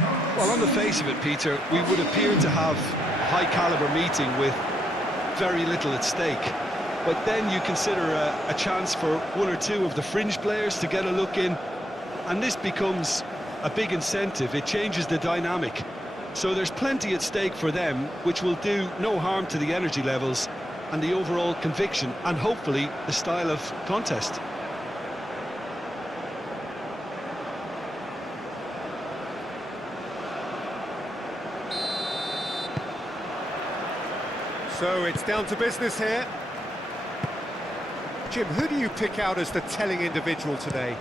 Well, on the face of it, Peter, we would appear to have a high-caliber meeting with very little at stake. But then you consider a chance for one or two of the fringe players to get a look in, and this becomes a big incentive. It changes the dynamic. So there's plenty at stake for them, which will do no harm to the energy levels and the overall conviction, and hopefully the style of contest. So it's down to business here. Jim, who do you pick out as the telling individual today?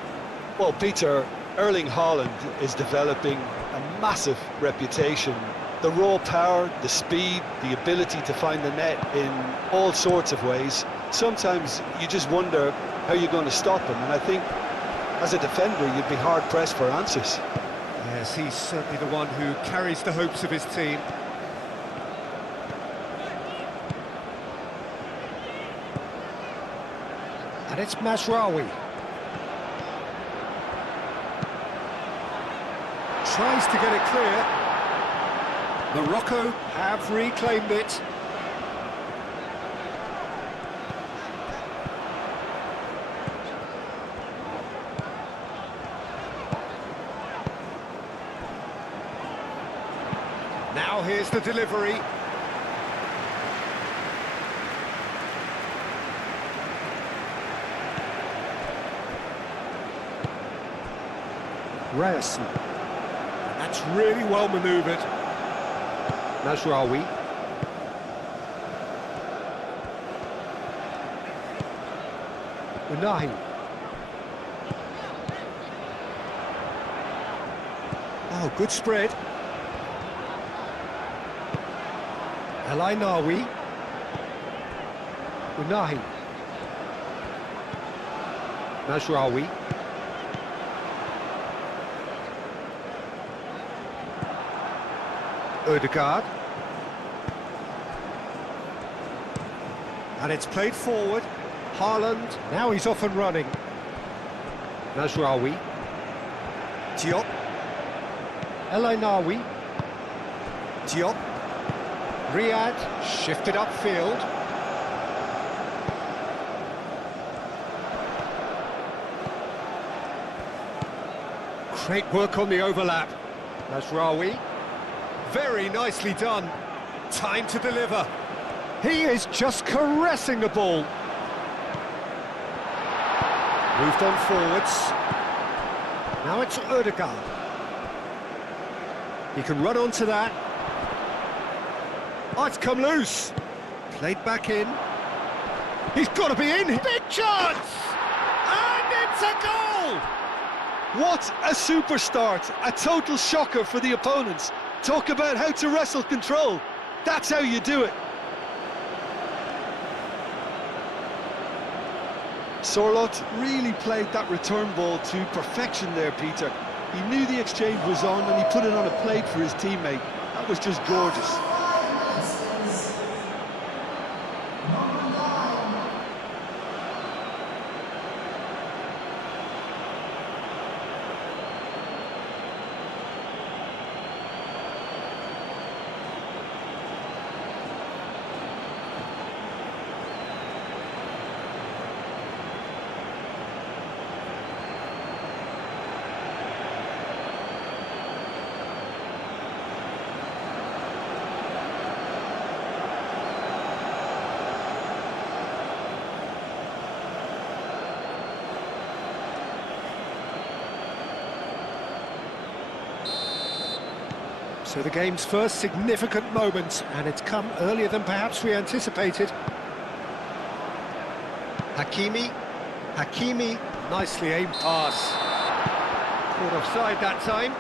Well, Peter, Erling Haaland is developing a massive reputation. The raw power, the speed, the ability to find the net in all sorts of ways. Sometimes you just wonder how you're going to stop him, and I think as a defender you'd be hard-pressed for answers. Yes, he's certainly the one who carries the hopes of his team. And it's Mazraoui. Tries to get it clear. Morocco have reclaimed it. Now here's the delivery. Ryerson. That's really well manoeuvred. Mazraoui. Unahi. Oh, good spread. Nawi. Unahi. Mazraoui. Ødegaard. And it's played forward. Haaland, now he's off and running. Mazraoui. Diop. Nawi. Diop. Riyad, shifted upfield. Great work on the overlap. Mazraoui. Very nicely done. Time to deliver. He is just caressing the ball. Moved on forwards. Now it's Ødegaard. He can run onto that. Oh, it's come loose. Played back in. He's got to be in. Big chance! And it's a goal! What a super start. A total shocker for the opponents. Talk about how to wrestle control. That's how you do it. Sorloth really played that return ball to perfection there, Peter. He knew the exchange was on and he put it on a plate for his teammate. That was just gorgeous. So the game's first significant moment, and it's come earlier than perhaps we anticipated. Hakimi, nicely aimed pass. Caught offside that time.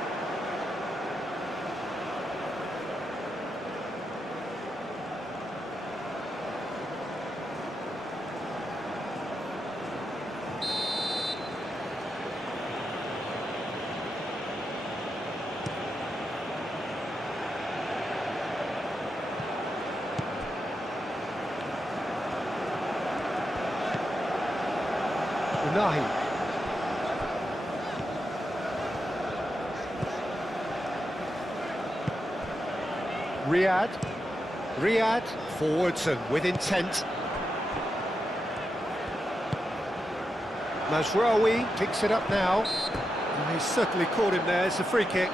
Unahi. Riyad, forwards and with intent. Mazraoui picks it up now. And he's certainly caught him there. It's a free kick.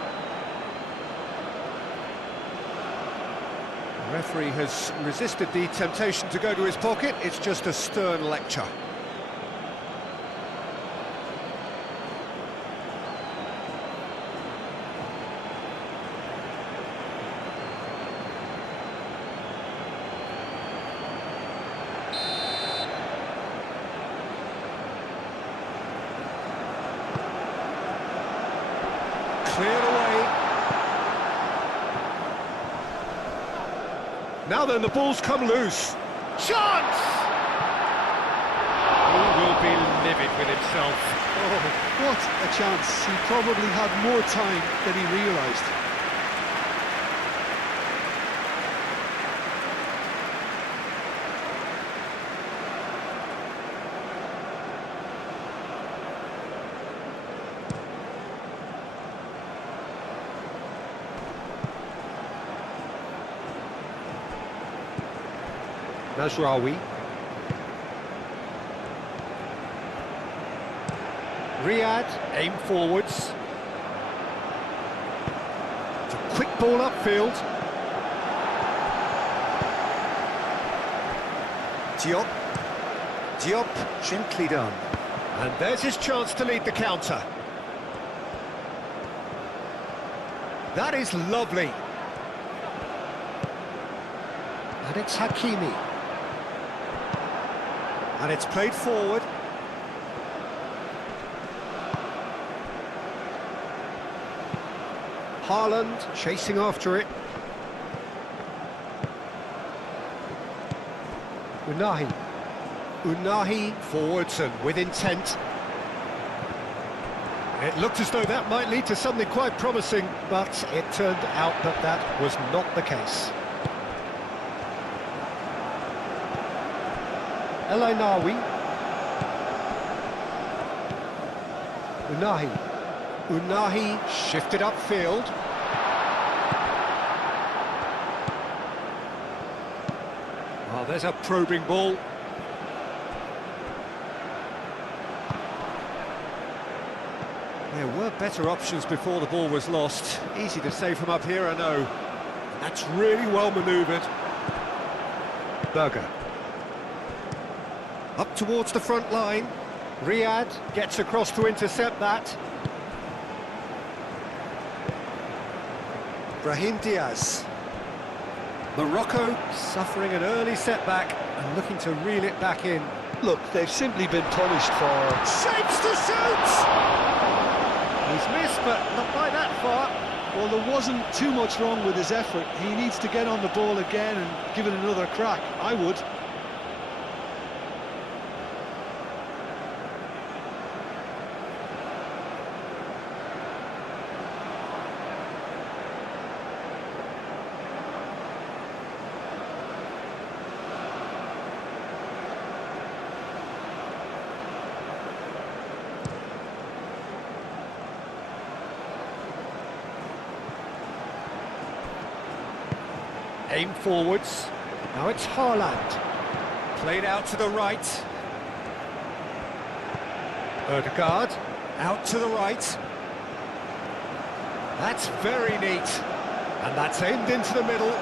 The referee has resisted the temptation to go to his pocket. It's just a stern lecture. Cleared away. Now then, the ball's come loose. Chance! He will be livid with himself. Oh, what a chance. He probably had more time than he realised. Mazraoui. Riyad, aim forwards. It's a quick ball upfield. Diop, gently done. And there's his chance to lead the counter. That is lovely. And it's Hakimi. And it's played forward. Haaland chasing after it. Unahi forwards and with intent. It looked as though that might lead to something quite promising, but it turned out that that was not the case. Elainawi. Unahi shifted upfield. Oh, there's a probing ball. There were better options before the ball was lost. Easy to say from up here, I know. That's really well manoeuvred. Berger. Up towards the front line. Riyad gets across to intercept that. Brahim Diaz. Morocco suffering an early setback and looking to reel it back in. Look, they've simply been punished for... Shapes to shoot! He's missed, but not by that far. Well, there wasn't too much wrong with his effort. He needs to get on the ball again and give it another crack. I would. Aim forwards. Now it's Haaland. Played out to the right. Ødegaard. Out to the right. That's very neat. And that's aimed into the middle.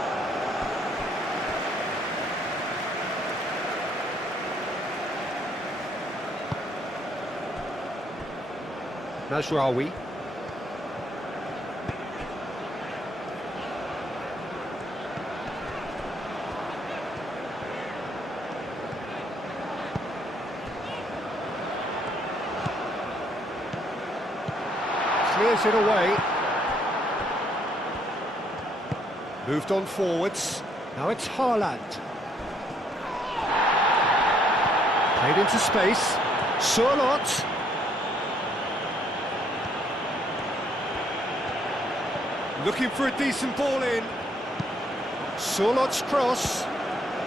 Mazraoui. Clears it away. Moved on forwards. Now it's Haaland. Played into space. Sørloth. Looking for a decent ball in. Sørloth's cross.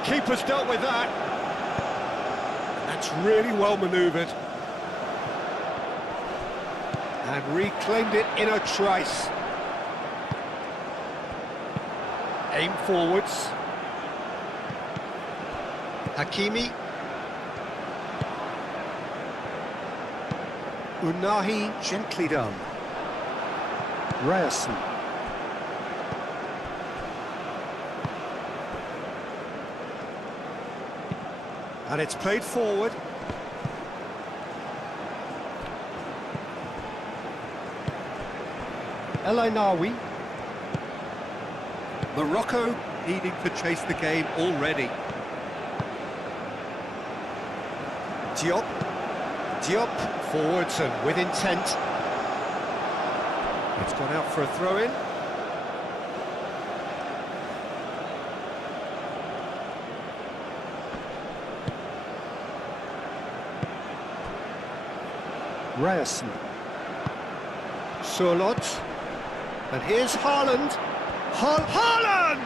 Keeper's dealt with that. That's really well manoeuvred. And reclaimed it in a trice. Aim forwards. Hakimi. Unahi, gently done. Ryerson. And it's played forward. El Ainawi. Morocco needing to chase the game already. Diop. Diop forwards and with intent. It's gone out for a throw-in. Ryerson. Surlot. And here's Haaland. Haaland!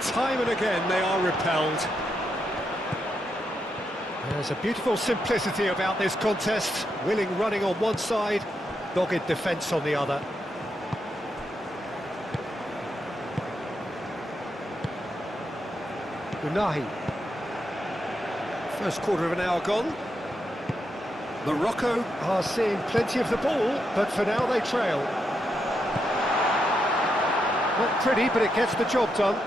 Time and again they are repelled. There's a beautiful simplicity about this contest. Willing running on one side, dogged defence on the other. Unahi. First quarter of an hour gone. Morocco are seeing plenty of the ball, but for now they trail. Not pretty, but it gets the job done.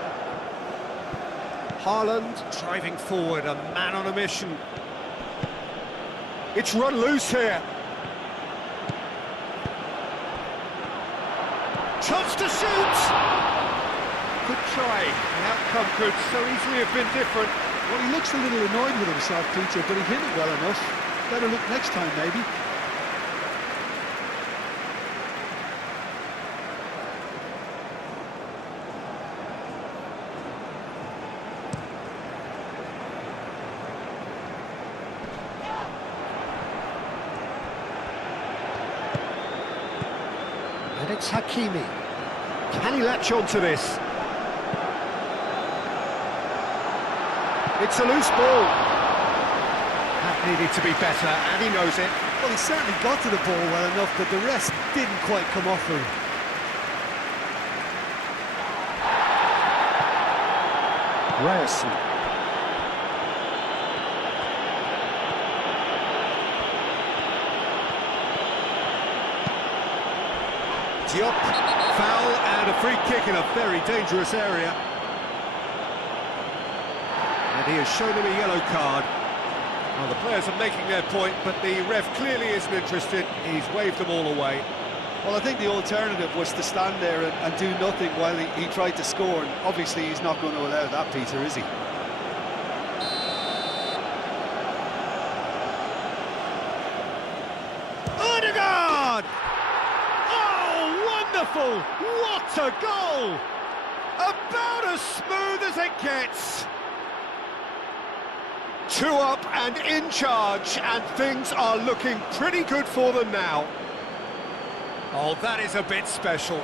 Haaland driving forward, a man on a mission. It's run loose here. Chance to shoot! Good try. The outcome could so easily have been different. Well, he looks a little annoyed with himself, Peter, but he hit it well enough. Better look next time, maybe. And it's Hakimi. Can he latch on to this? It's a loose ball. That needed to be better, and he knows it. Well, he certainly got to the ball well enough, but the rest didn't quite come off for him. Ryerson. Diop, foul and a free kick in a very dangerous area. And he has shown him a yellow card. Well, the players are making their point, but the ref clearly isn't interested. He's waved them all away. Well, I think the alternative was to stand there and do nothing while he tried to score, and obviously he's not going to allow that, Peter, is he? Odegaard! Oh, wonderful! What a goal! About as smooth as it gets. 2 up and in charge, and things are looking pretty good for them now. Oh, that is a bit special.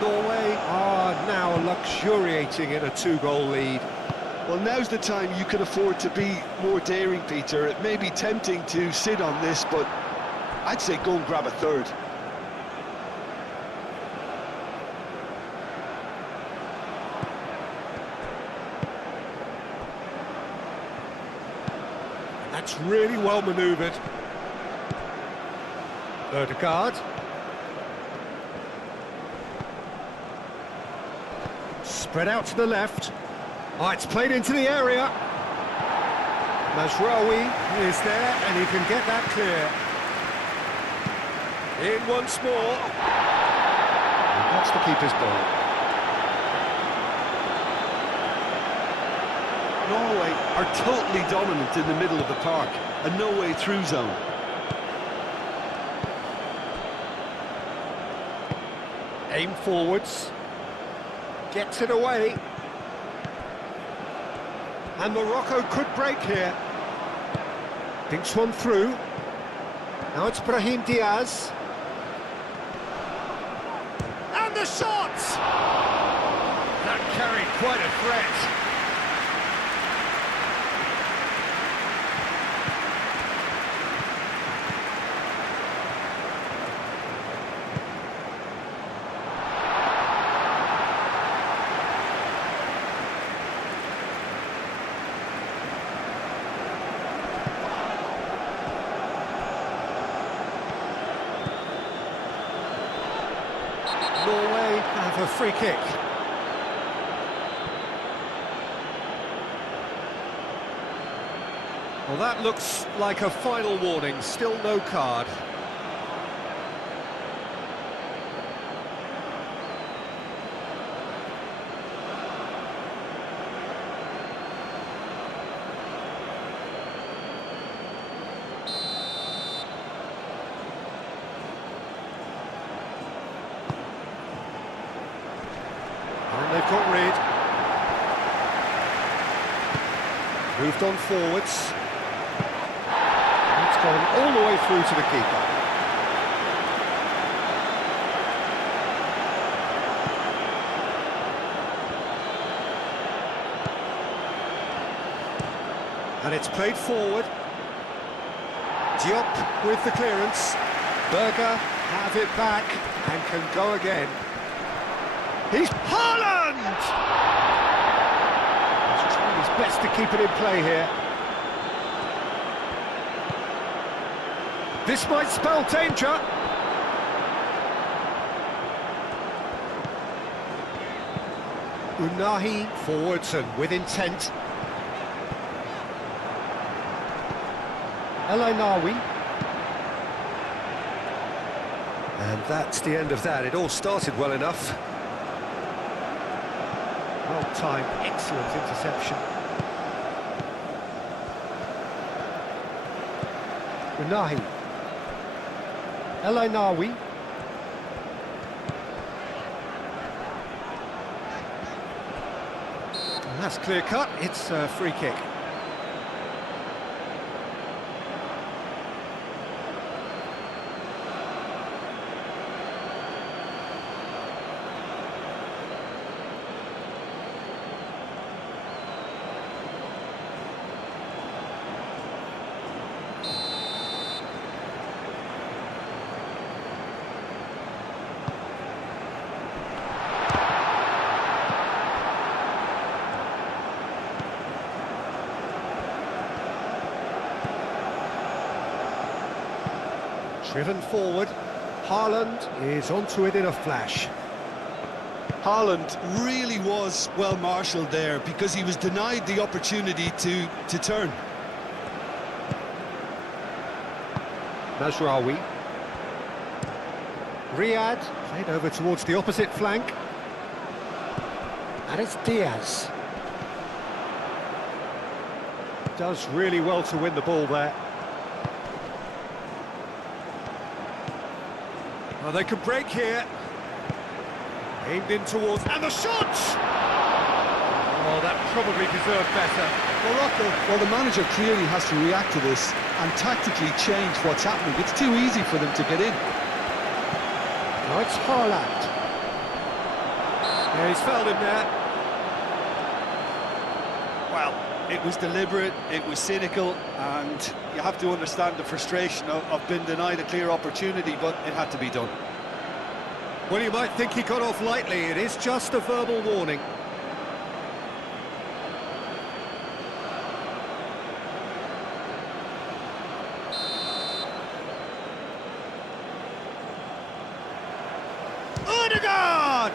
Norway are now luxuriating in a 2-goal lead. Well, now's the time you can afford to be more daring, Peter. It may be tempting to sit on this, but I'd say go and grab a third. That's really well manoeuvred. Odegaard. Spread out to the left. Oh, it's played into the area. Mazraoui is there, and he can get that clear. In once more. And that's the keeper's ball. Norway are totally dominant in the middle of the park, a no-way through zone. Aim forwards. Gets it away. And Morocco could break here. Thinks one through. Now it's Brahim Diaz. the shot! That carried quite a threat. Norway have a free kick. Well, that looks like a final warning, still no card. And they've got rid. Moved on forwards. It's gone all the way through to the keeper. And it's played forward. Diop with the clearance. Berger have it back and can go again. He's Haaland! He's trying his best to keep it in play here. This might spell danger. Unahi forwards and with intent. Elainawi. And that's the end of that. It all started well enough. Well-timed, excellent interception. Unahi. Elainawi. And that's clear cut, it's a free kick. Driven forward, Haaland is onto it in a flash. Haaland really was well marshalled there because he was denied the opportunity to turn. Mazraoui. Riyad, played over towards the opposite flank. And it's Diaz. Does really well to win the ball there. Oh, they could break here. Aimed in towards... And the shot! Oh, that probably deserved better. Morocco, well, the manager clearly has to react to this and tactically change what's happening. It's too easy for them to get in. Now it's Haaland. Yeah, he's fouled him there. Well, it was deliberate, it was cynical, and you have to understand the frustration of being denied a clear opportunity, but it had to be done. Well, you might think he got off lightly. It is just a verbal warning. Odegaard!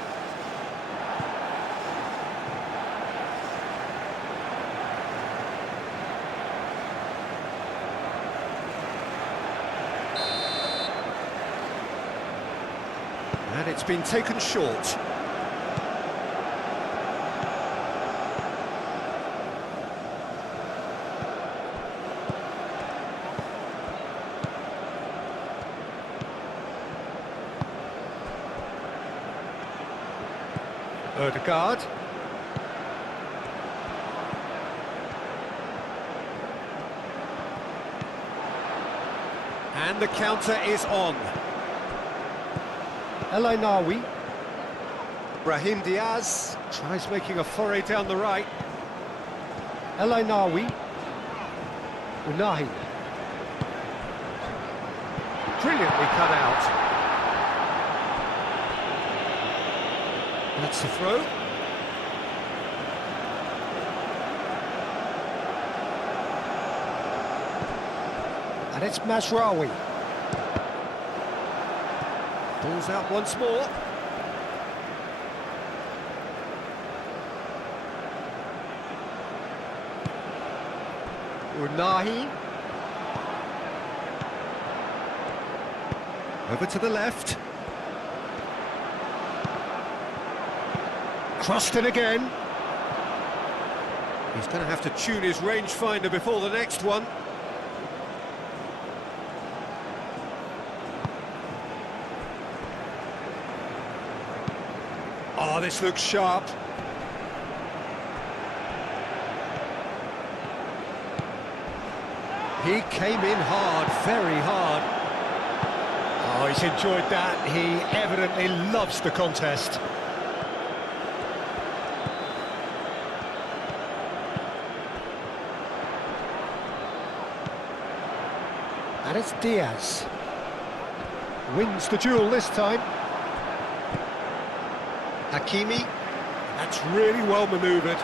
And it's been taken short. Odegaard. And the counter is on. Elainawi. Brahim Diaz tries making a foray down the right. El Ainawi. Unahi. Brilliantly cut out. That's the throw. And it's Mazraoui. Ball's out once more. Unahi. Over to the left. Crossed in again. He's going to have to tune his rangefinder before the next one. Oh, this looks sharp. He came in hard, very hard. Oh, he's enjoyed that. He evidently loves the contest. And it's Diaz. Wins the duel this time. Hakimi. That's really well manoeuvred.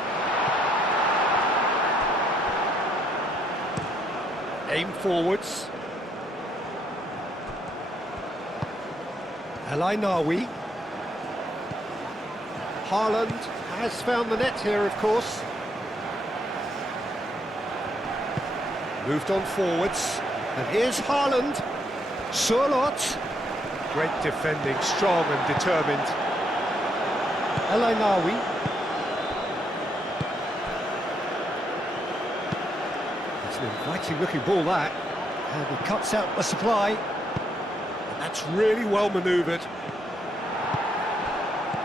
Aim forwards. El Ainawi. Haaland has found the net here, of course. Moved on forwards. And here's Haaland. Surlot. Great defending, strong and determined. El Ainawi. It's an inviting looking ball, that. And he cuts out the supply. And that's really well manoeuvred.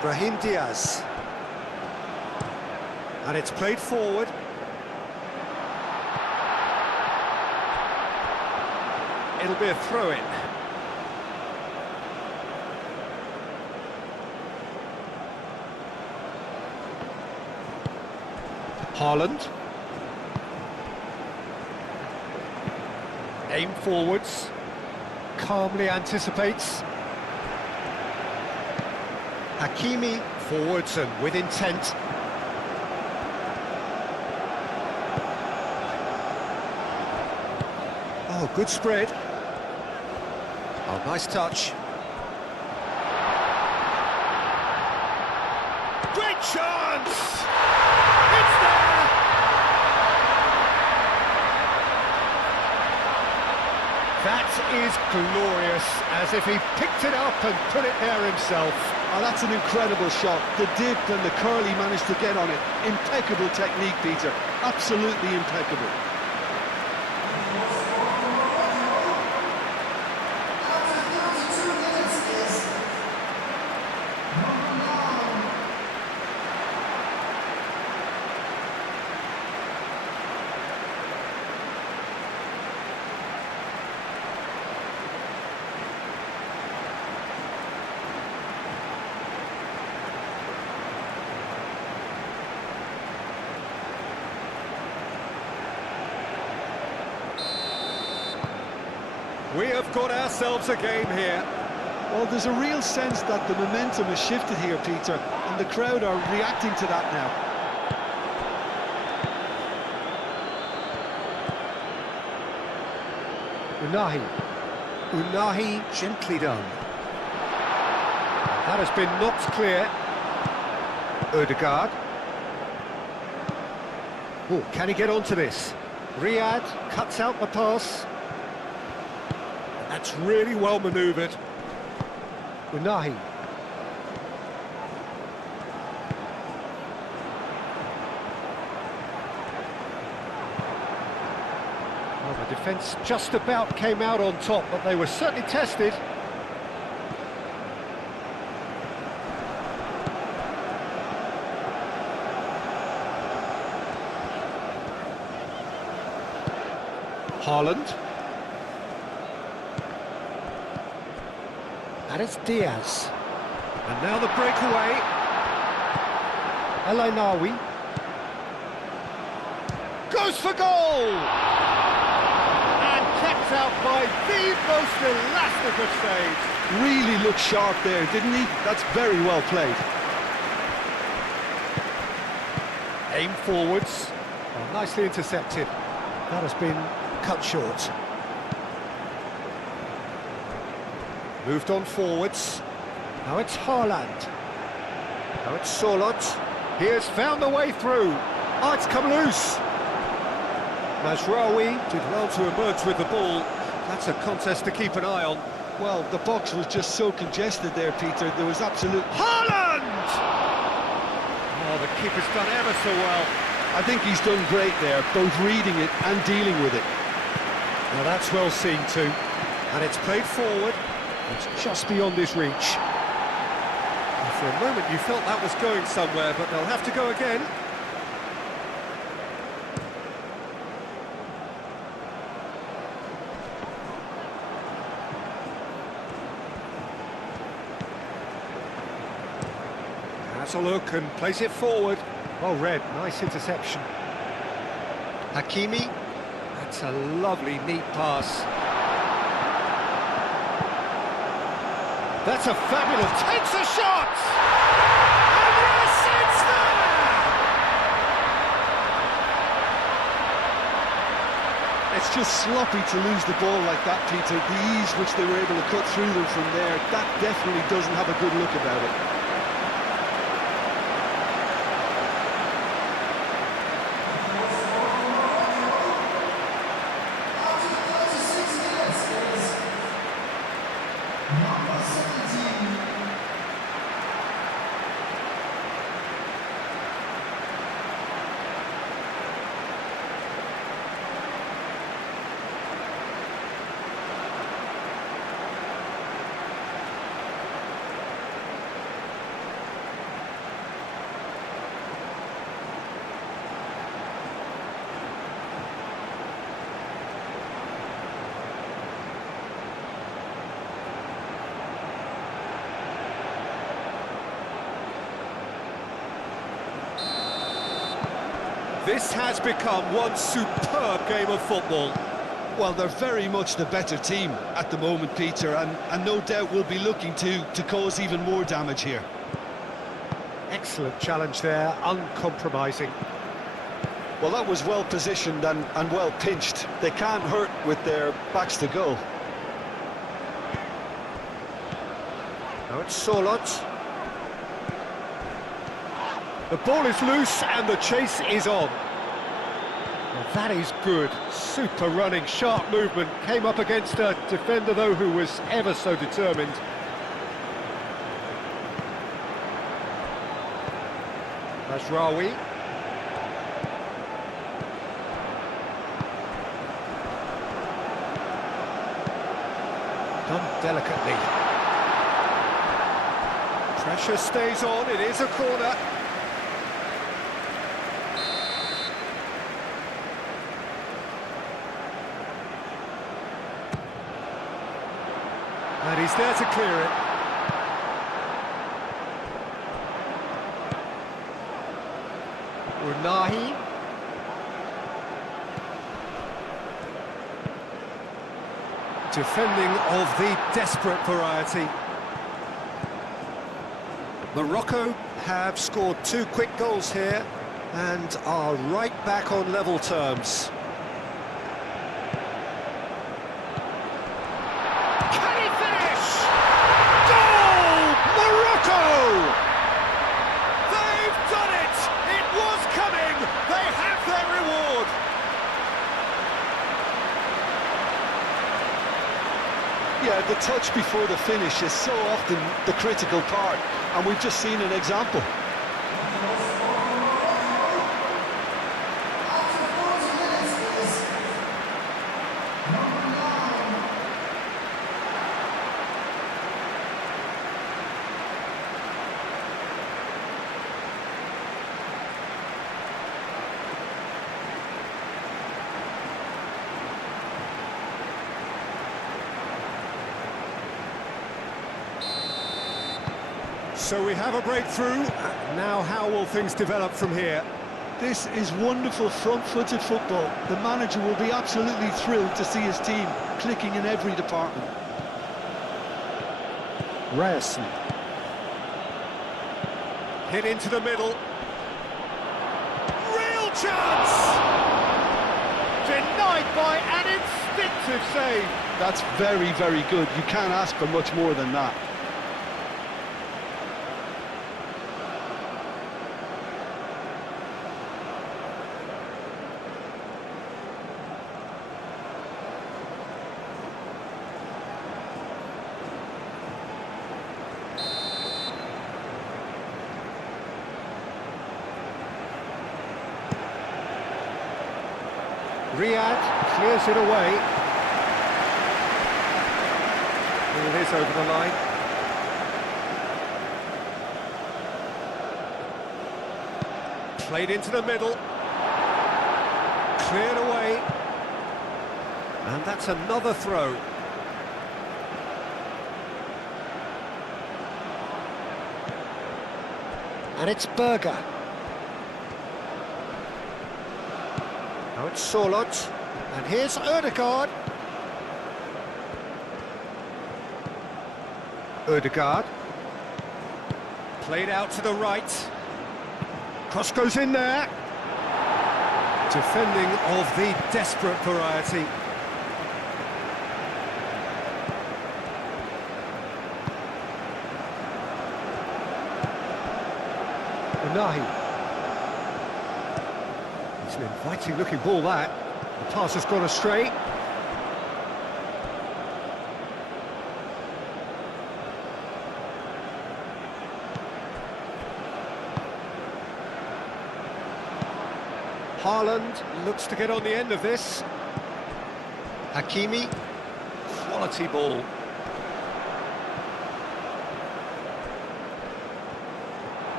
Brahim Diaz. And it's played forward. It'll be a throw-in. Haaland. Aim forwards. Calmly anticipates. Hakimi forwards and with intent. Oh, good spread. Oh, nice touch. Great chance! It's there! That is glorious, as if he picked it up and put it there himself. Oh, that's an incredible shot. The dip and the curl he managed to get on it. Impeccable technique, Peter. Absolutely impeccable. We have got ourselves a game here. Well, there's a real sense that the momentum has shifted here, Peter, and the crowd are reacting to that now. Unahi gently done. That has been knocked clear. Odegaard. Oh, can he get onto this? Riyad cuts out the pass. That's really well manoeuvred. Unahi. Well, the defence just about came out on top, but they were certainly tested. Haaland. And it's Diaz. And now the breakaway. Elanawi. Goes for goal! And kept out by the most elastic of saves. Really looked sharp there, didn't he? That's very well played. Aim forwards. Oh, nicely intercepted. That has been cut short. Moved on forwards. Now it's Haaland. Now it's Solot. He has found the way through. Oh, it's come loose. Mazraoui did well to emerge with the ball. That's a contest to keep an eye on. Well, the box was just so congested there, Peter. There was absolute... Haaland! Oh, the keeper's done ever so well. I think he's done great there, both reading it and dealing with it. Now that's well seen too. And it's played forward. It's just beyond his reach. And for a moment you felt that was going somewhere, but they'll have to go again. Has a look and plays it forward. Well read, nice interception. Hakimi, that's a lovely, neat pass. That's a fabulous, takes a shot! And yes, it's there! It's just sloppy to lose the ball like that, Peter. The ease which they were able to cut through them from there, that definitely doesn't have a good look about it. This has become one superb game of football. Well, they're very much the better team at the moment, Peter, and no doubt will be looking to cause even more damage here. Excellent challenge there, uncompromising. Well, that was well positioned and well pinched. They can't hurt with their backs to goal. Now it's Solot. The ball is loose and the chase is on. Well, that is good. Super running, sharp movement. Came up against a defender, though, who was ever so determined. Mazraoui. Done delicately. Pressure stays on, it is a corner. And he's there to clear it. Unahi. Defending of the desperate variety. Morocco have scored 2 quick goals here and are right back on level terms. Can he finish? Goal! Morocco! They've done it! It was coming! They have their reward! Yeah, the touch before the finish is so often the critical part, and we've just seen an example. So we have a breakthrough. Now how will things develop from here? This is wonderful front-footed football. The manager will be absolutely thrilled to see his team clicking in every department. Ryerson. Hit into the middle. Real chance! Denied by an instinctive save. That's very, very good. You can't ask for much more than that. Riyad clears it away. Here it is over the line. Played into the middle. Cleared away. And that's another throw. And it's Berger. Now it's Sorloth, and here's Ødegaard. Ødegaard. Played out to the right. Cross goes in there. Defending of the desperate variety. Unahi. It's an inviting looking ball, that. The pass has gone astray. Haaland looks to get on the end of this. Hakimi. Quality ball.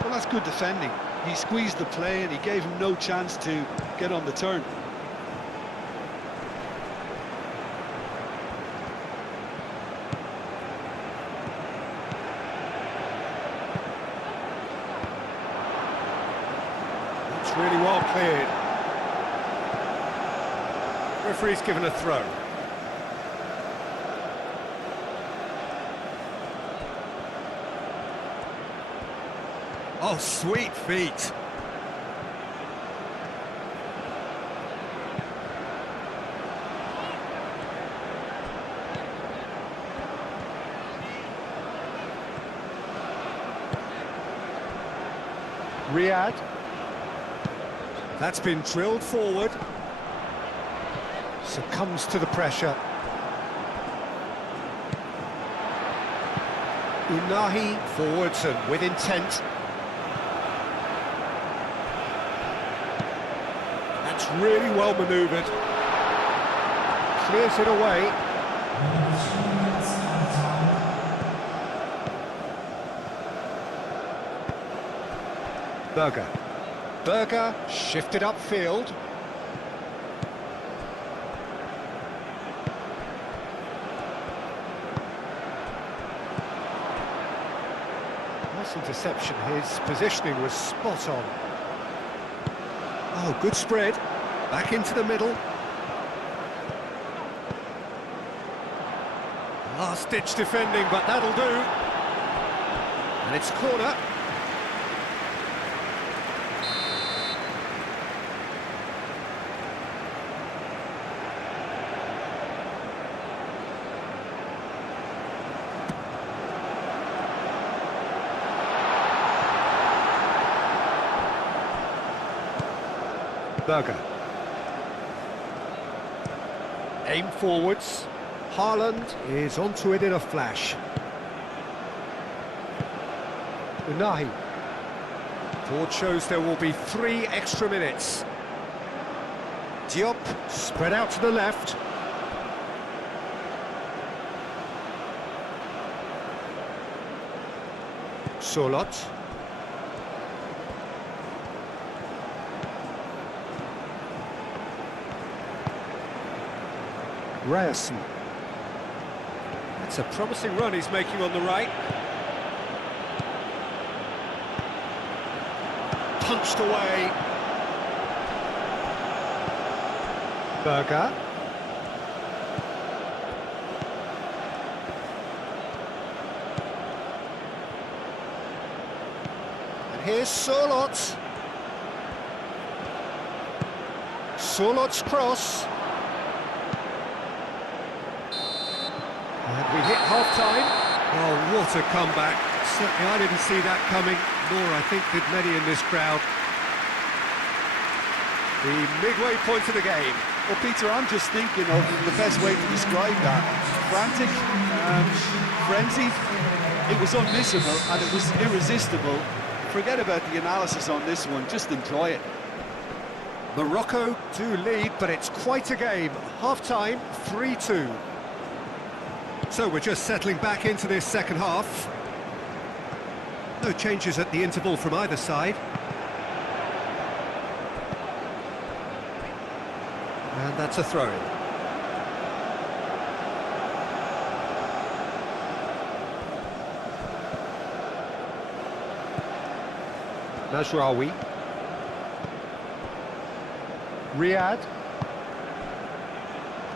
Well, that's good defending. He squeezed the play and he gave him no chance to get on the turn. It's really well cleared. Referee's given a throw. Oh, sweet feet. Riyad. That's been drilled forward. Succumbs to the pressure. Unahi forwards and with intent. That's really well manoeuvred. Clears it away. Berger. Berger shifted upfield. Nice interception. His positioning was spot on. Oh, good spread. Back into the middle. Last-ditch defending, but that'll do. And it's corner. Berger. Aim forwards. Haaland is onto it in a flash. Unahi. Board shows there will be 3 extra minutes. Diop spread out to the left. Sorloth. Ryerson. That's a promising run he's making on the right. punched away. Berger. And here's Sorloth. Sorloth's cross. And we hit half-time. Oh, what a comeback. Certainly I didn't see that coming, nor I think did many in this crowd. The midway point of the game. Well, Peter, I'm just thinking of the best way to describe that. Frantic, frenzied. It was unmissable and it was irresistible. Forget about the analysis on this one, just enjoy it. Morocco do lead, but it's quite a game. Half-time, 3-2. So we're just settling back into this second half. No changes at the interval from either side. And that's a throw-in. Mazraoui. Riyad.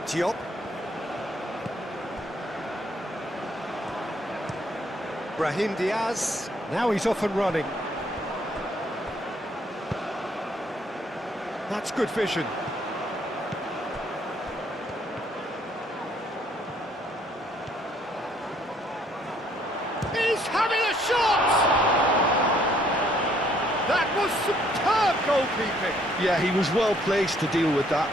Diop. Brahim Diaz. Now he's off and running. That's good vision. He's having a shot! That was superb goalkeeping. Yeah, he was well placed to deal with that.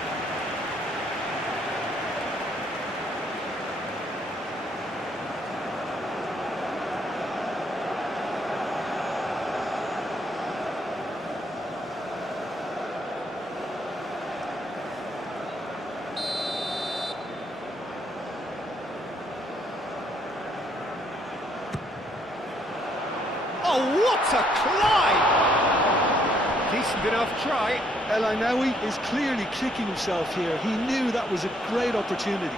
Oh, what a climb! Decent enough try. El Ainaoui is clearly kicking himself here. He knew that was a great opportunity.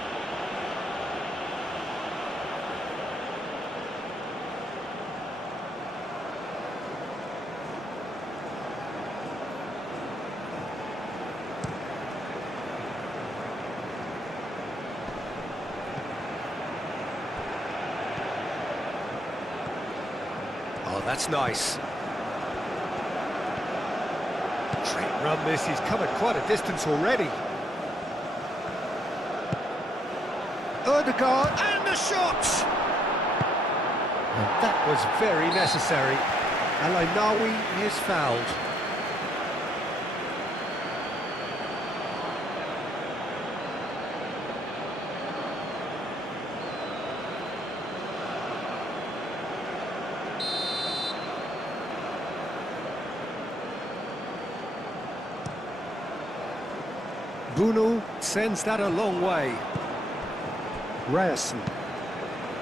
Oh, that's nice. Great run this, he's covered quite a distance already. Odegaard, and the shot! And that was very necessary. El Ainaoui is fouled. Bruno sends that a long way. Ryerson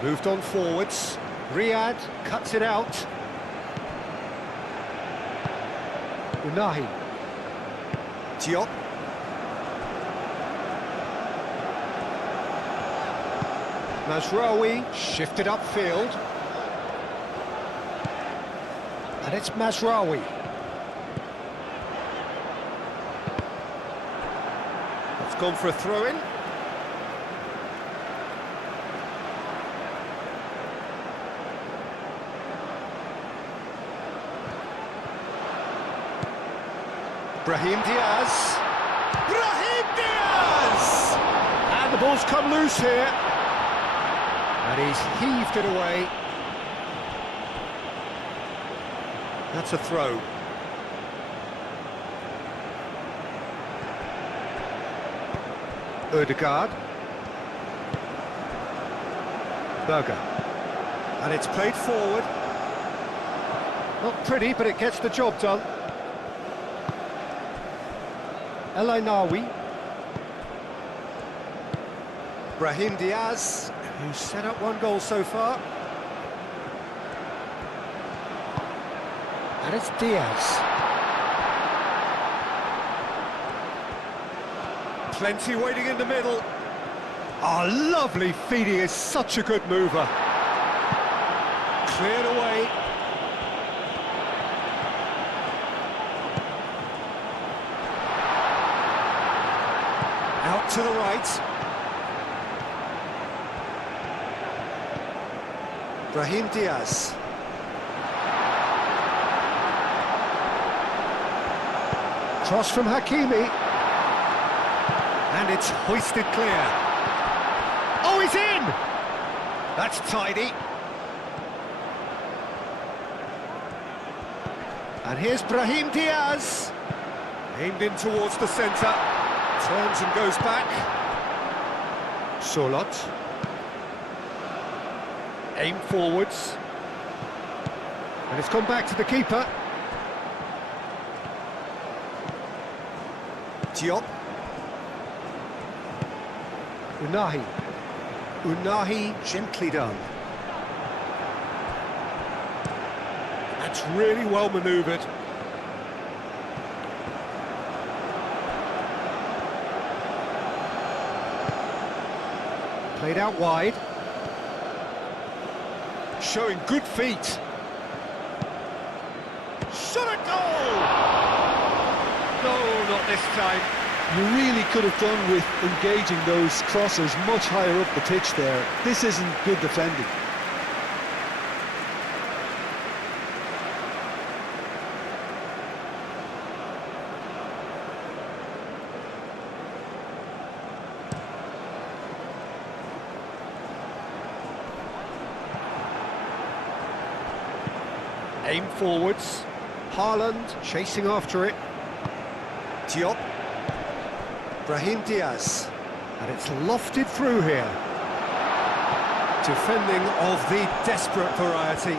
moved on forwards. Riyad cuts it out. Unahi. Diop. Mazraoui shifted upfield. And it's Mazraoui. It's gone for a throw-in. Brahim Diaz. Brahim Diaz! And the ball's come loose here. And he's heaved it away. That's a throw. Odegaard. Berger. And it's played forward. Not pretty, but it gets the job done. El Ainaoui. Brahim Diaz, who's set up one goal so far. And it's Diaz. Plenty waiting in the middle. Oh, lovely feed, he is such a good mover. Cleared away. to the right. Brahim Diaz. Cross from Hakimi. And it's hoisted clear. Oh, he's in! That's tidy. And here's Brahim Diaz. Aimed in towards the centre. Turns and goes back. Solot. Aim forwards. And it's gone back to the keeper. Diop. Unahi. Unahi, gently done. That's really well manoeuvred. Played out wide. Showing good feet. Shot a goal! No, not this time. You really could have done with engaging those crossers much higher up the pitch there. This isn't good defending. Aim forwards. Haaland chasing after it. Diop. Brahim Diaz. And it's lofted through here. Defending of the desperate variety.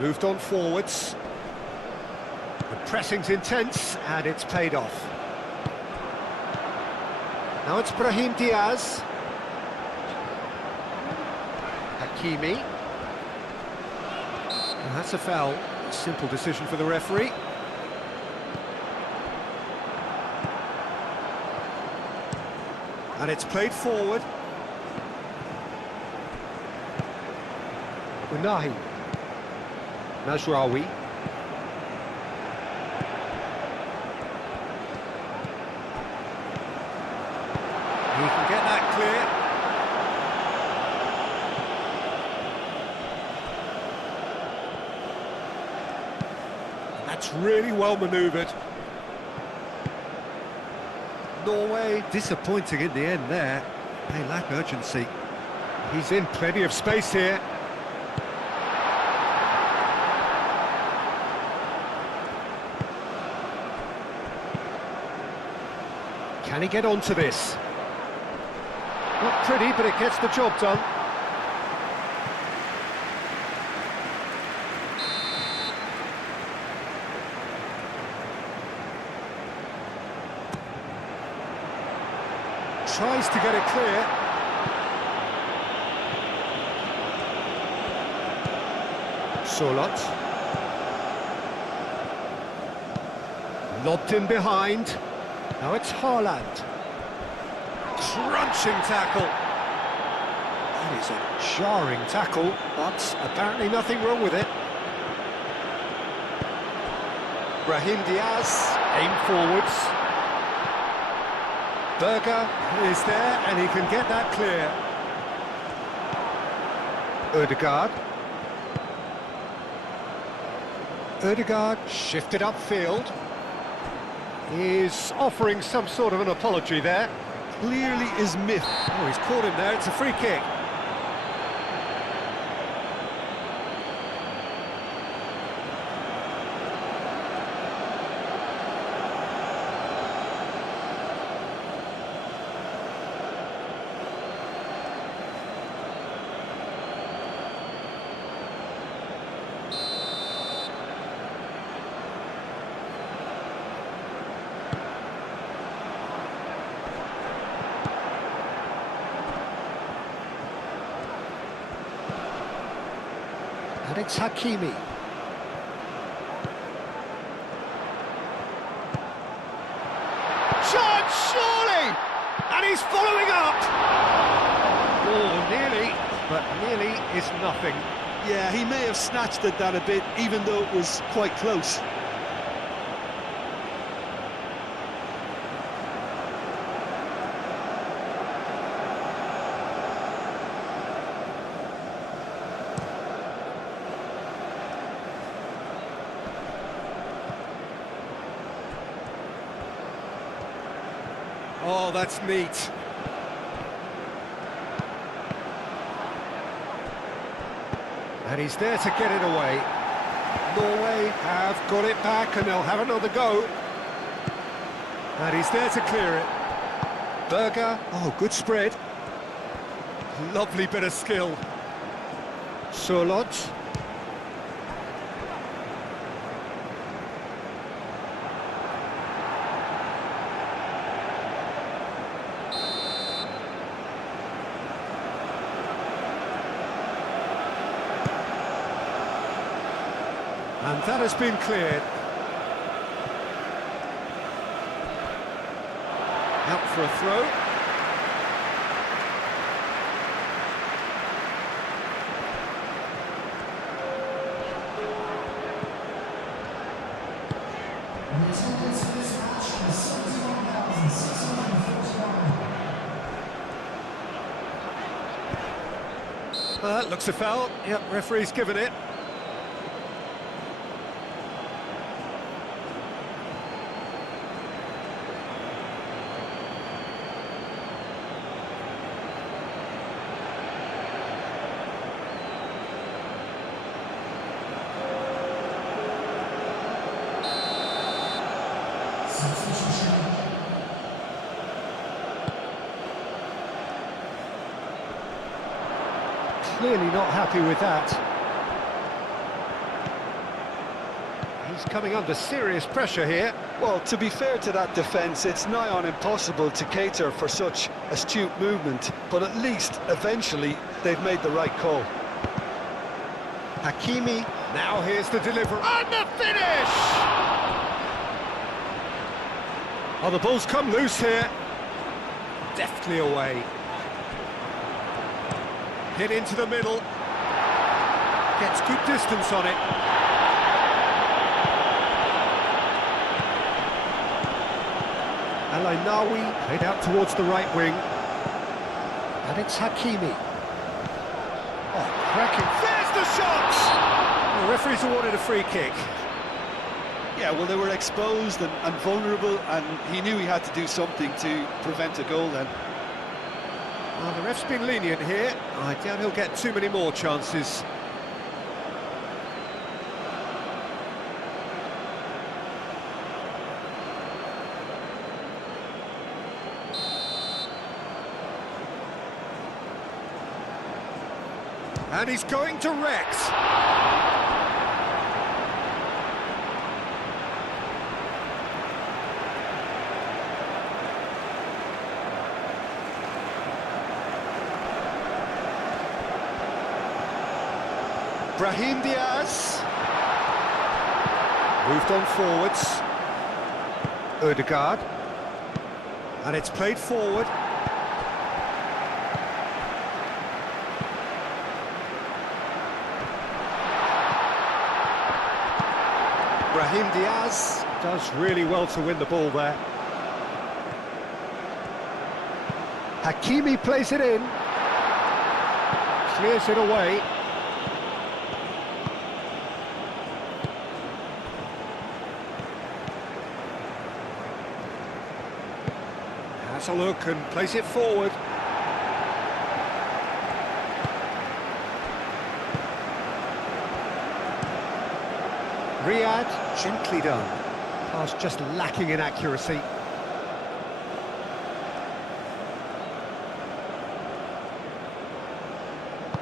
Moved on forwards. The pressing's intense and it's paid off. Now it's Brahim Diaz. Hakimi. And that's a foul. A simple decision for the referee. And it's played forward. Unahi. Mazraoui. He can get that clear. That's really well manoeuvred. Norway disappointing in the end there. They lack urgency. He's in plenty of space here. Can he get onto this? Not pretty, but it gets the job done. Tries to get it clear. Solot. Lobbed in behind. Now it's Haaland. Crunching tackle. That is a jarring tackle, but apparently nothing wrong with it. Brahim Diaz, aim forwards. Berger is there, and he can get that clear. Ødegaard. Ødegaard shifted upfield. He's offering some sort of an apology there. Clearly is myth. Oh, he's caught him there, it's a free kick. And it's Hakimi. Shot, surely! And he's following up! Oh, nearly, but nearly is nothing. Yeah, he may have snatched at that a bit, even though it was quite close. Oh, that's neat. And he's there to get it away. Norway have got it back and they'll have another go. And he's there to clear it. Berger, oh, good spread. Lovely bit of skill. Surlot. And that has been cleared. Out for a throw. That looks a foul. Yep, referee's given it. Clearly not happy with that. He's coming under serious pressure here. Well, to be fair to that defence, it's nigh on impossible to cater for such astute movement, but at least, eventually, they've made the right call. Hakimi, now here's the delivery. And the finish! Oh, the ball's come loose here. Deftly away. Hit into the middle. Gets good distance on it. Al-Ainawi played out towards the right wing. And it's Hakimi. Oh, cracking. There's the shot! The referee's awarded a free kick. Yeah, well, they were exposed and vulnerable, and he knew he had to do something to prevent a goal then. Well, the ref's been lenient here. I doubt he'll get too many more chances. And he's going to Rex. Brahim Diaz. Moved on forwards. Ødegaard. And it's played forward. Brahim Diaz does really well to win the ball there. Hakimi plays it in. Clears it away. Has a look and plays it forward. Riyad, gently done. Pass just lacking in accuracy.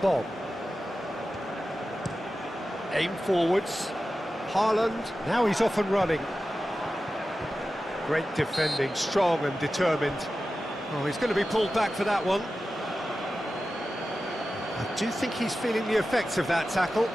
Bob. Aim forwards. Haaland, now he's off and running. Great defending, strong and determined. Oh, he's going to be pulled back for that one. I do think he's feeling the effects of that tackle.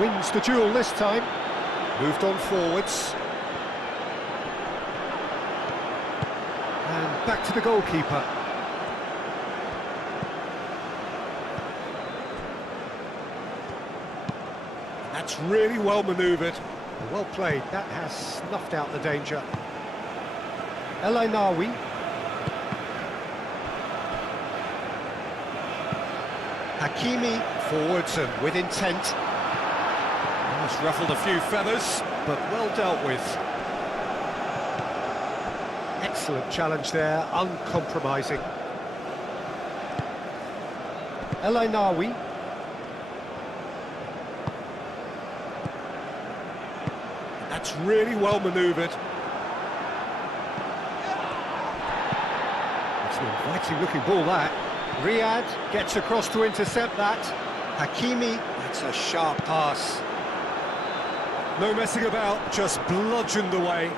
Wins the duel this time. Moved on forwards. And back to the goalkeeper. That's really well manoeuvred. Well played. That has snuffed out the danger. El Ainawi. Hakimi forwards and with intent. Has ruffled a few feathers, but well dealt with. Excellent challenge there, uncompromising. El Ainawi. That's really well manoeuvred. It's an inviting looking ball, that. Riyad gets across to intercept that. Hakimi, that's a sharp pass. No messing about, just bludgeoned away.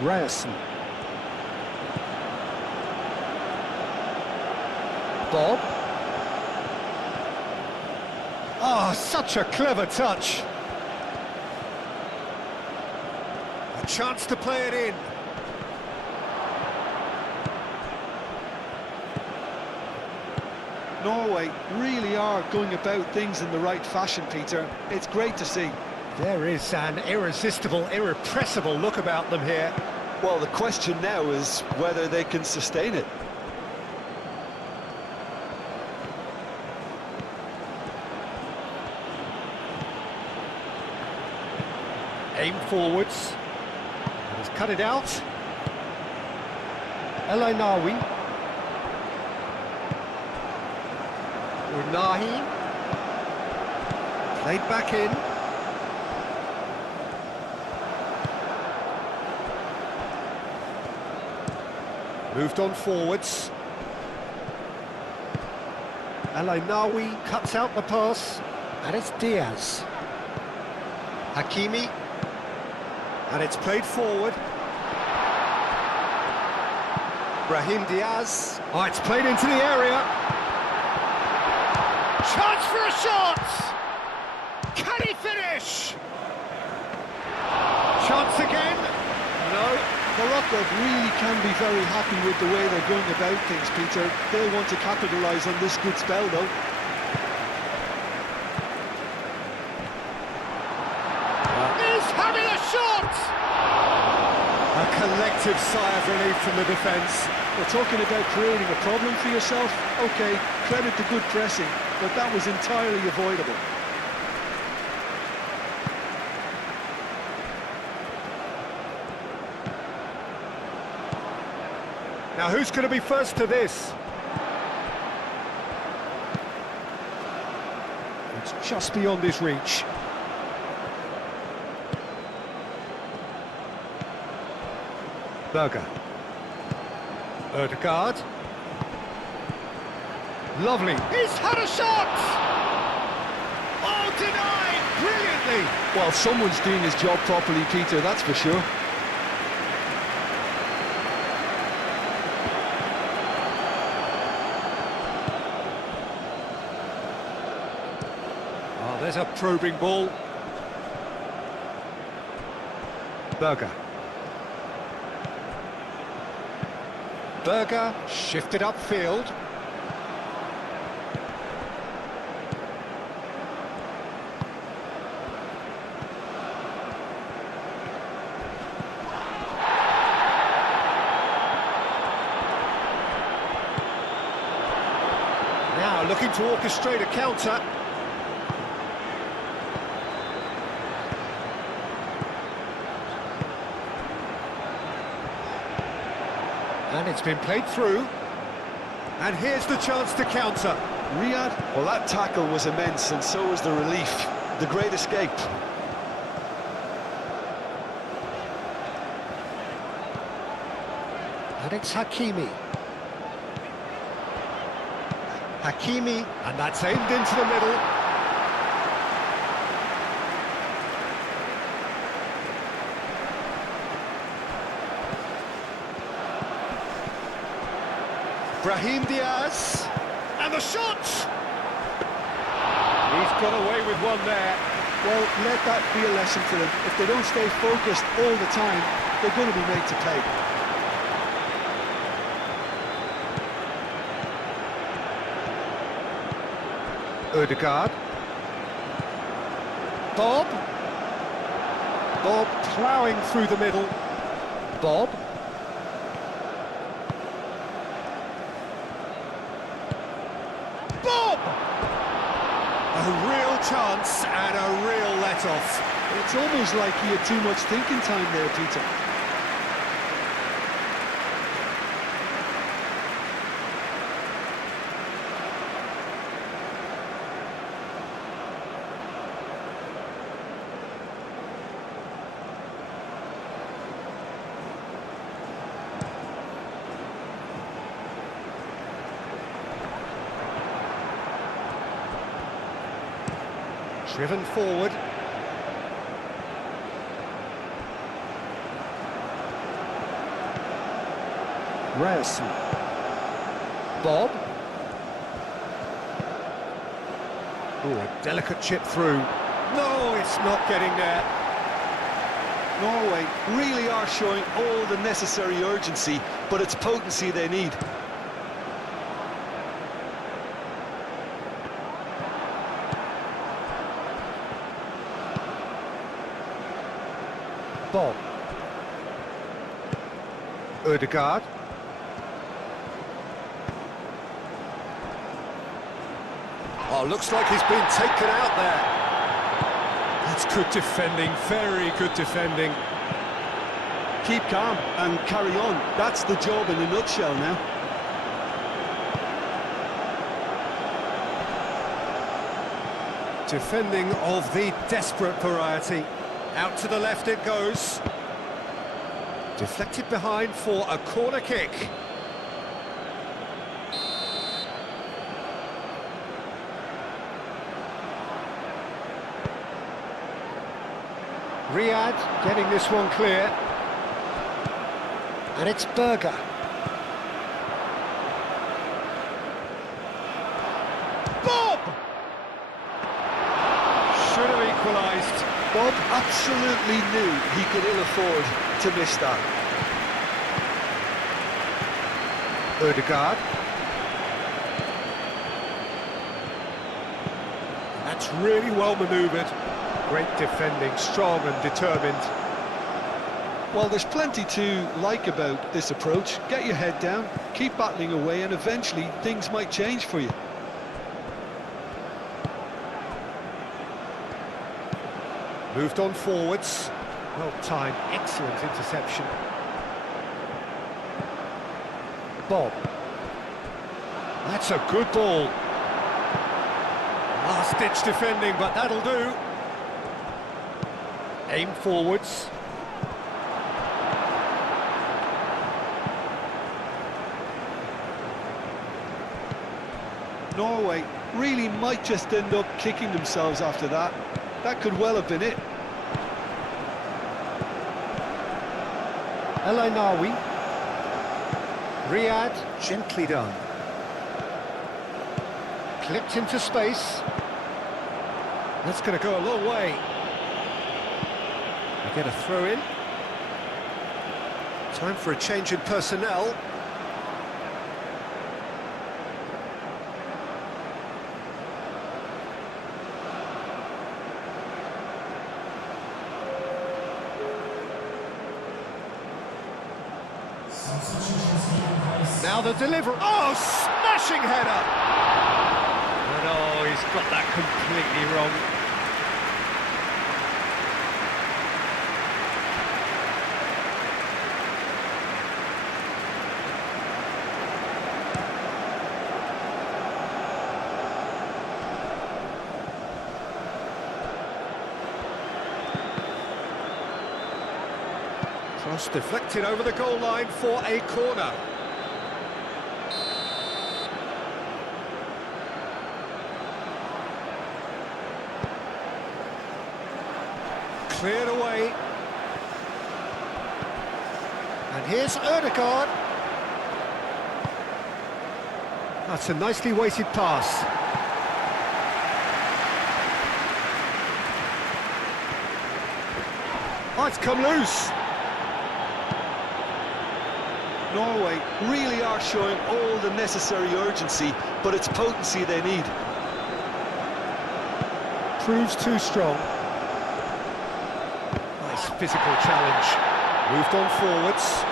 Ryerson. Bob. Oh, such a clever touch. A chance to play it in. Norway really are going about things in the right fashion, Peter. It's great to see. There is an irresistible, irrepressible look about them here. Well, the question now is whether they can sustain it. Aim forwards. And he's cut it out. El Ainawi. Unahi. Played back in. Moved on forwards. El Ainawi cuts out the pass. And it's Diaz. Hakimi. And it's played forward. Brahim Diaz. Oh, it's played into the area. Chance for a shot! Can he finish? Chance again? No. Morocco really can be very happy with the way they're going about things, Peter. They'll want to capitalise on this good spell, though. He's having a shot! A collective sigh of relief from the defence. We're talking about creating a problem for yourself. OK, credit to good pressing, but that was entirely avoidable. Now, who's going to be first to this? It's just beyond his reach. Berger. Ødegaard. Lovely. He's had a shot! Oh, denied! Brilliantly! Well, someone's doing his job properly, Peter, that's for sure. Oh, there's a probing ball. Berger. Berger shifted upfield. Now looking to orchestrate a counter. And it's been played through. And here's the chance to counter. Riyad, well, that tackle was immense, and so was the relief. The great escape. And it's Hakimi. Hakimi, and that's aimed into the middle. Brahim Diaz, and the shot! He's got away with one there. Well, let that be a lesson for them. If they don't stay focused all the time, they're going to be made to pay. Ødegaard. Bob. Bob ploughing through the middle. Bob. Bob! A real chance and a real let-off. It's almost like he had too much thinking time there, Peter. Driven forward. Ryerson. Bob. Oh, a delicate chip through. No, it's not getting there. Norway really are showing all the necessary urgency, but it's potency they need. Bob. Ødegaard. Oh, looks like he's been taken out there. That's good defending, very good defending. Keep calm and carry on. That's the job in a nutshell now. Defending of the desperate variety. Out to the left it goes. Deflected behind for a corner kick. Riyad getting this one clear. And it's Berger. Bob! Should have equalised. Bob absolutely knew he could ill afford to miss that. Ødegaard. That's really well manoeuvred. Great defending, strong and determined. Well, there's plenty to like about this approach. Get your head down, keep battling away, and eventually things might change for you. Moved on forwards. Well timed, excellent interception. Bob. That's a good ball. Last-ditch defending, but that'll do. Aim forwards. Norway really might just end up kicking themselves after that. That could well have been it. El Ainawi. Riyad, gently done. Clipped into space. That's going to go a long way. We get a throw in. Time for a change in personnel. Now the delivery. Oh, smashing header! And oh, he's got that completely wrong. Cross deflected over the goal line for a corner. Cleared away. And here's Ødegaard. That's a nicely weighted pass. Oh, it's come loose. Norway really are showing all the necessary urgency, but it's potency they need. Proves too strong. Nice physical challenge. Moved on forwards.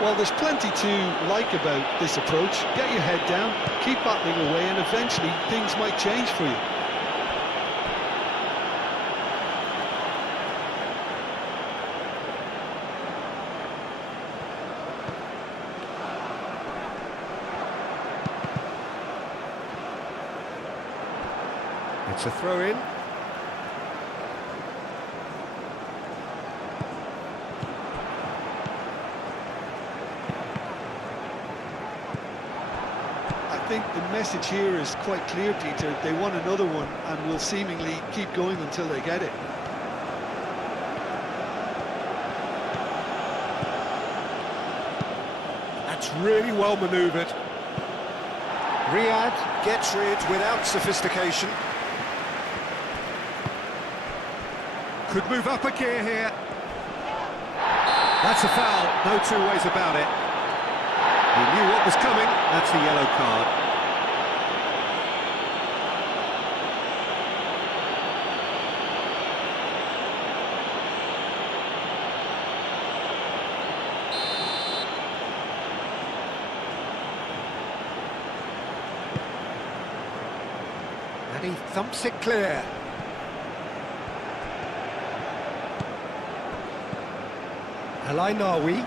Well, there's plenty to like about this approach. Get your head down, keep battling away, and eventually things might change for you. It's a throw-in. I think the message here is quite clear, Peter. They want another one and will seemingly keep going until they get it. That's really well manoeuvred. Riyadh gets rid without sophistication. Could move up a gear here. That's a foul, no two ways about it. He knew what was coming, that's a yellow card. And he thumps it clear. Nawi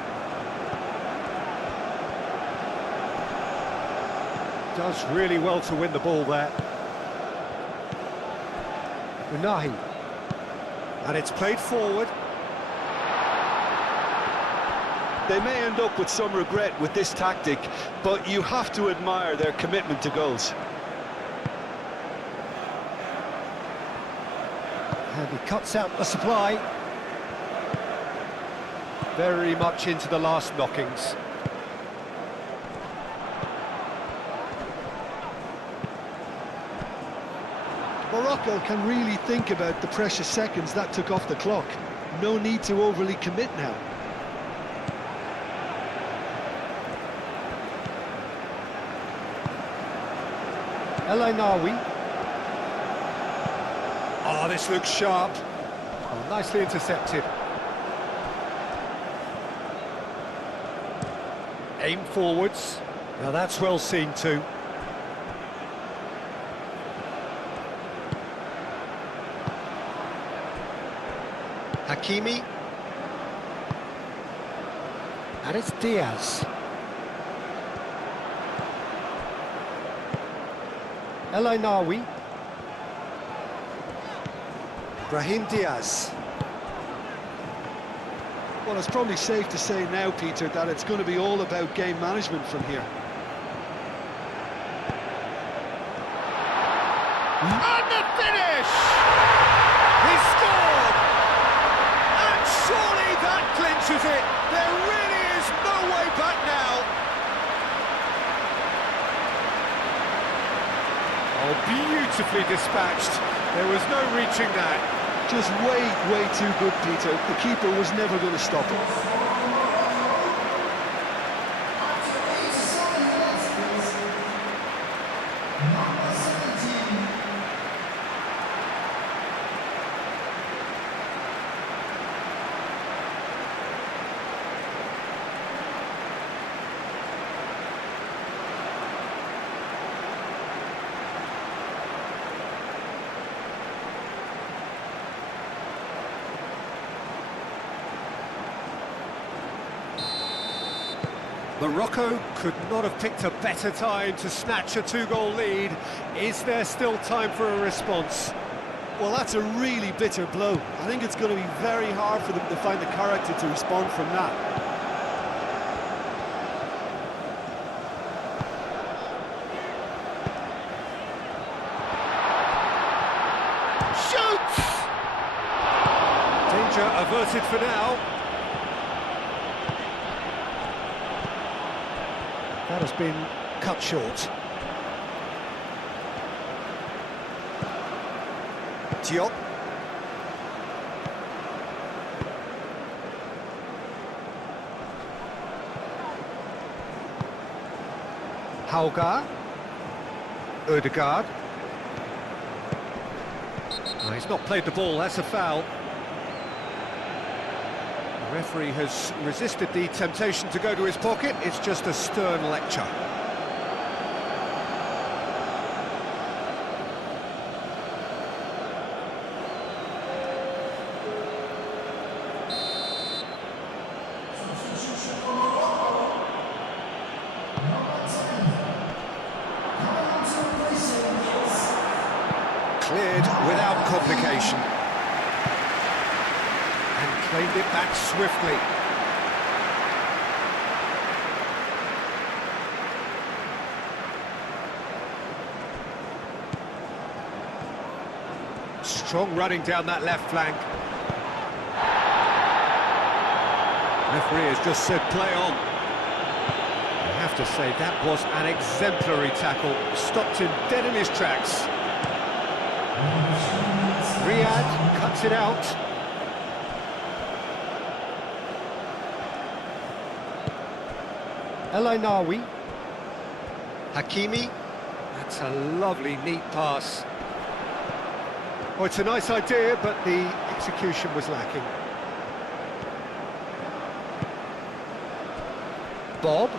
does really well to win the ball there. Unahi. And it's played forward. They may end up with some regret with this tactic, but you have to admire their commitment to goals. And he cuts out the supply. Very much into the last knockings. Morocco can really think about the precious seconds that took off the clock. No need to overly commit now. Nawi. Oh, this looks sharp. Oh, nicely intercepted. Aim forwards. Now that's well seen too. Hakimi. And it's Diaz. Nawi. Brahim Diaz. Well, it's probably safe to say now, Peter, that it's going to be all about game management from here. And the finish! He scored! And surely that clinches it. There really is no way back now. Oh, beautifully dispatched. There was no reaching that. Just way too good, Peter. The keeper was never going to stop him. Morocco could not have picked a better time to snatch a two-goal lead. Is there still time for a response? Well, that's a really bitter blow. I think it's going to be very hard for them to find the character to respond from that. Shoots! Danger averted for now. That has been cut short. Diop. Hauga. Ødegaard. Oh, he's not played the ball, that's a foul. The referee has resisted the temptation to go to his pocket. It's just a stern lecture. Cleared without complication. And claimed it back swiftly. Strong running down that left flank. Referee has just said play on. I have to say that was an exemplary tackle. Stopped him dead in his tracks. Riyad cuts it out. El Ainawi. Hakimi. That's a lovely, neat pass. Oh, it's a nice idea, but the execution was lacking. Bob.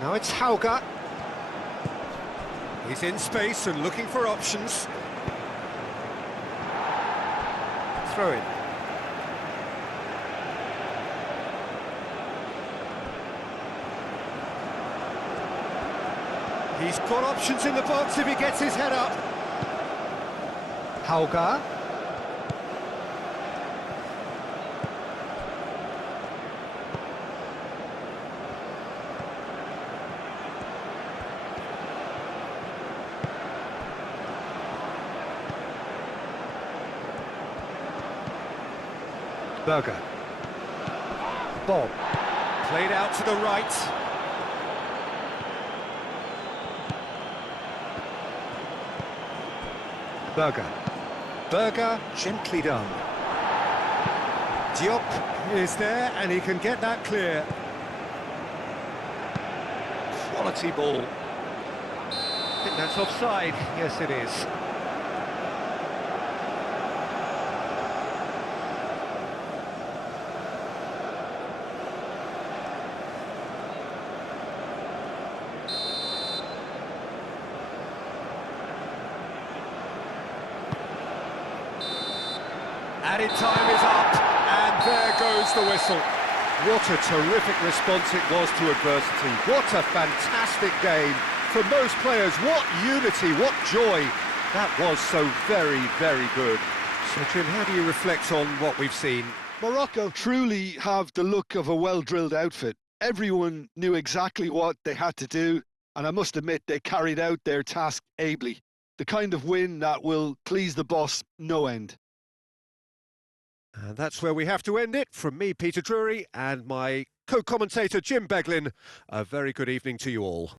Now it's Hauga. He's in space and looking for options. Throw in. He's got options in the box if he gets his head up. Hauga. Berger. Bob. Played out to the right. Berger. Berger, gently done. Diop is there, and he can get that clear. Quality ball. I think that's offside. Yes, it is. Added time is up, and there goes the whistle. What a terrific response it was to adversity. What a fantastic game. For most players, what unity, what joy. That was so very, very good. So, Jim, how do you reflect on what we've seen? Morocco truly have the look of a well-drilled outfit. Everyone knew exactly what they had to do, and I must admit they carried out their task ably. The kind of win that will please the boss no end. And that's where we have to end it. From me, Peter Drury, and my co-commentator, Jim Beglin, a very good evening to you all.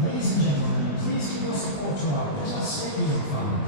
Ladies and gentlemen, please give your support to our Villa Stadium Fund.